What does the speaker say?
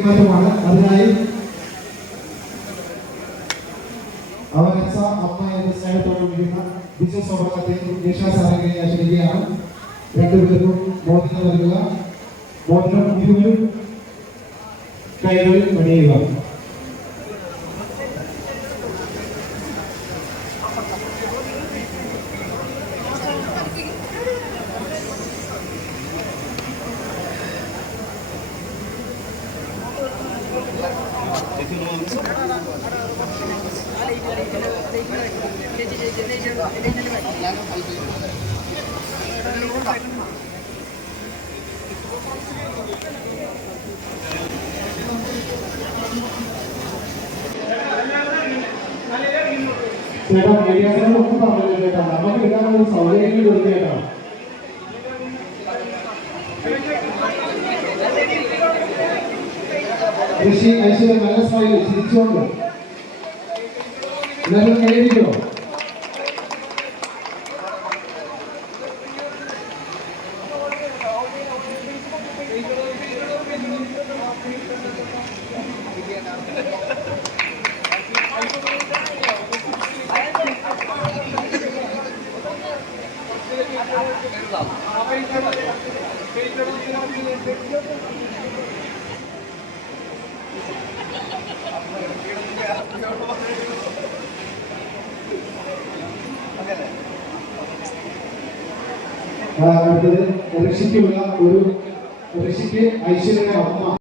മാറ്റമാണ് അതിനായി അവനസ അമ്മ എന്ന സ്നേഹത്തോടെ വിളിക്കുന്ന ബിസിനസ് സമൂഹത്തെ നിഷ സാറിനെ ഞാൻ ക്ഷണിക്കുകയാണ് രണ്ടുപേർക്കും മോചനം നൽകുക മോചനം ഇരുവരും കൈകളിൽ പണിയുക. ചേട്ടാ മീഡിയാസിനോട് ഒന്നും പറഞ്ഞില്ല ചേട്ടാ നമുക്ക് കിട്ടാനുള്ള സൗകര്യങ്ങൾ കൊടുത്തു ചേട്ടാ ഋഷി ഐശ്വര്യ നല്ല സ്മൈൽ ചിരിച്ചുകൊണ്ട് എല്ലാവരും കൈയടിക്കണോ ആ, അടുത്തത് ഋഷിക്കുള്ള ഒരു ഋഷിക്ക് ഐശ്വര്യയുടെ അമ്മ